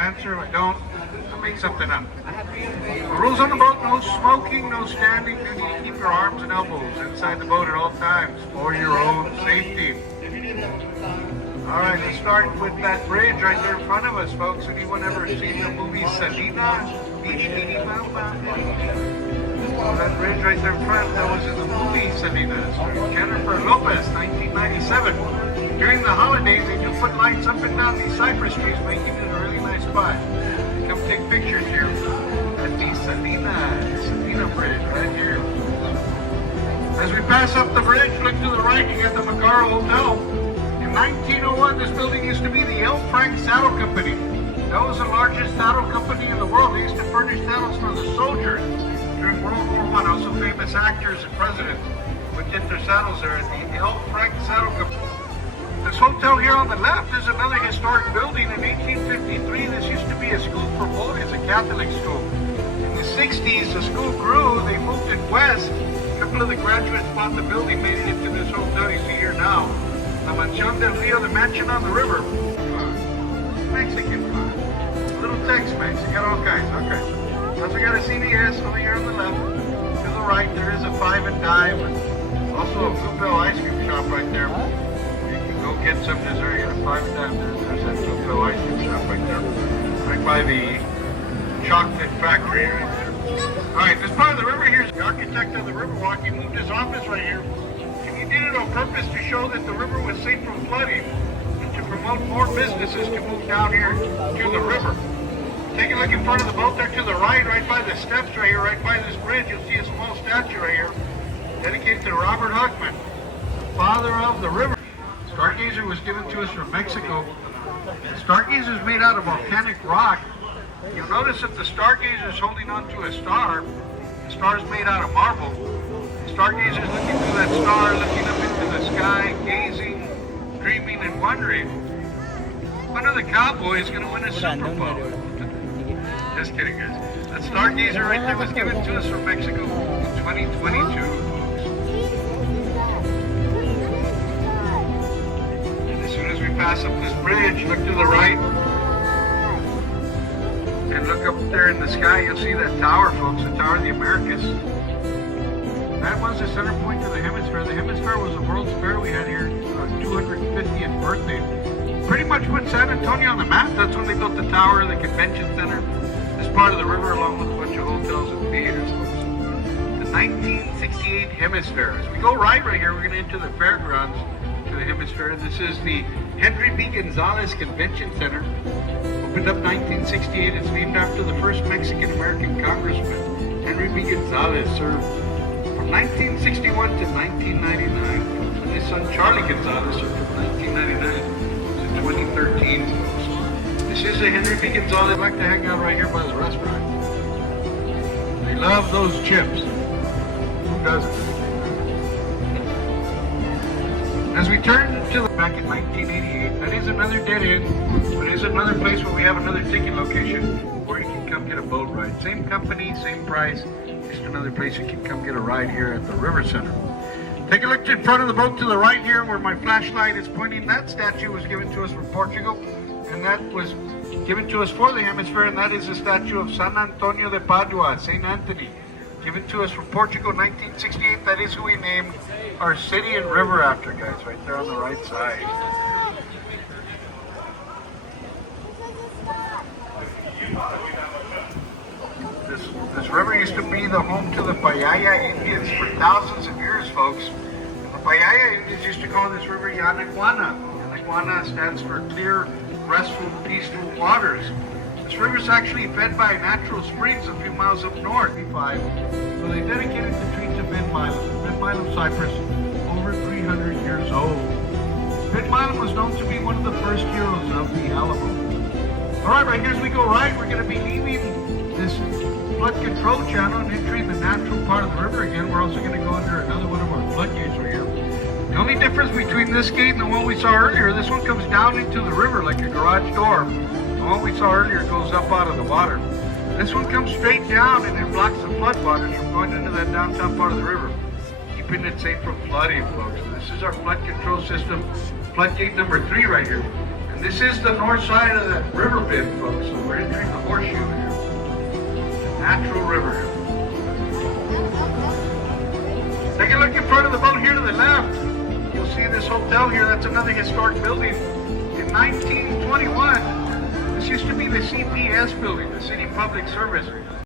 Answer, I don't. I'll make something up. The rules on the boat: no smoking, no standing. You need to keep your arms and elbows inside the boat at all times for your own safety. All right, let's start with that bridge right there in front of us, folks. Anyone ever seen the movie Selena? That bridge right there in front, that was in the movie Selena. Jennifer Lopez, 1997. During the holidays, they do put lights up and down these cypress trees, making it a really nice spot. Come take pictures here at the Selena Bridge right here. As we pass up the bridge, look to the right, you got the McCarl Hotel. In 1901, this building used to be the L. Frank Saddle Company. That was the largest saddle company in the world. They used to furnish saddles for the soldiers during World War I. Also famous actors and presidents would get their saddles there at the L. Frank Saddle Company. This hotel here on the left is another historic building. In 1853, this used to be a school for boys, a Catholic school. In the 60s, the school grew. They moved it west. A couple of the graduates bought the building, made it into this hotel you see here now. La Mansión del Rio, the mansion on the river. Mexican food. A little Tex-Mex. You got all kinds. Okay. Also got a CVS over here on the left. To the right, there is a Five and Dime. Also a Bluebell ice cream shop right there. Go get some dessert. You got a Five and Dime. There's that Bluebell ice cream shop right there. Right by the chocolate factory right there. Alright, this part of the river here is the architect of the Riverwalk. He moved his office right here. And he did it on purpose to show that the river was safe from flooding and to promote more businesses to move down here to the river. Take a look in front of the boat there to the right, right by the steps right here, right by this bridge. You'll see a small statue right here dedicated to Robert Huckman, the father of the river. Stargazer was given to us from Mexico. Stargazer is made out of volcanic rock. You'll notice that the stargazer is holding onto a star. The star is made out of marble. The stargazer is looking through that star, looking up into the sky, gazing, dreaming, and wondering, when are the Cowboys going to win a Super Bowl? Just kidding, guys. That stargazer right there was given to us from Mexico in 2022. As soon as we pass up this bridge, look to the right and look up there in the sky, you'll see that tower, folks, the Tower of the Americas. That was the center point to the Hemisphere. The Hemisphere was a World's Fair we had here, 250th birthday. Pretty much put San Antonio on the map. That's when they built the tower, the convention center, this part of the river, along with a bunch of hotels and theaters. The 1968 Hemisphere. As we go right here, we're going to enter the fairgrounds to the Hemisphere. This is the Henry B. Gonzalez Convention Center. Opened up 1968. It's named after the first Mexican-American congressman, Henry B. Gonzalez, served from 1961 to 1999. And his son, Charlie Gonzalez, served from 1999 to 2013. This is the Henry B. Gonzalez. I like to hang out right here by the restaurant. They love those chips. Who doesn't? As we turn to the back in 1988, that is another dead end, but it is another place where we have another ticket location where you can come get a boat ride. Same company, same price, just another place you can come get a ride here at the River Center. Take a look in front of the boat to the right here where my flashlight is pointing. That statue was given to us from Portugal, and that was given to us for the Hemisphere, and that is a statue of San Antonio de Padua, St. Anthony, given to us from Portugal, 1968. That is who we named our city and river after, guys, right there on the right side. This river used to be the home to the Payaya Indians for thousands of years, folks. And the Payaya Indians used to call this river Yanaguana. Yanaguana stands for clear, restful, peaceful waters. This river is actually fed by natural springs a few miles up north. So they dedicated the tree to Ben Milam. Ben Milam cypress, over 300 years old. Ben Milam was known to be one of the first heroes of the Alamo. All right here as we go right, we're going to be leaving this flood control channel and entering the natural part of the river again. We're also going to go under another one of our floodgates right here. The only difference between this gate and the one we saw earlier, this one comes down into the river like a garage door. The one we saw earlier goes up out of the water. This one comes straight down and it blocks the flood waters from going into that downtown part of the river, keeping it safe from flooding, folks. This is our flood control system, floodgate number 3 right here. And this is the north side of that river bend, folks. So we're entering the horseshoe here. Natural river. Take a look in front of the boat here to the left. You'll see this hotel here. That's another historic building. In 1921, this used to be the CPS building, the City Public Service.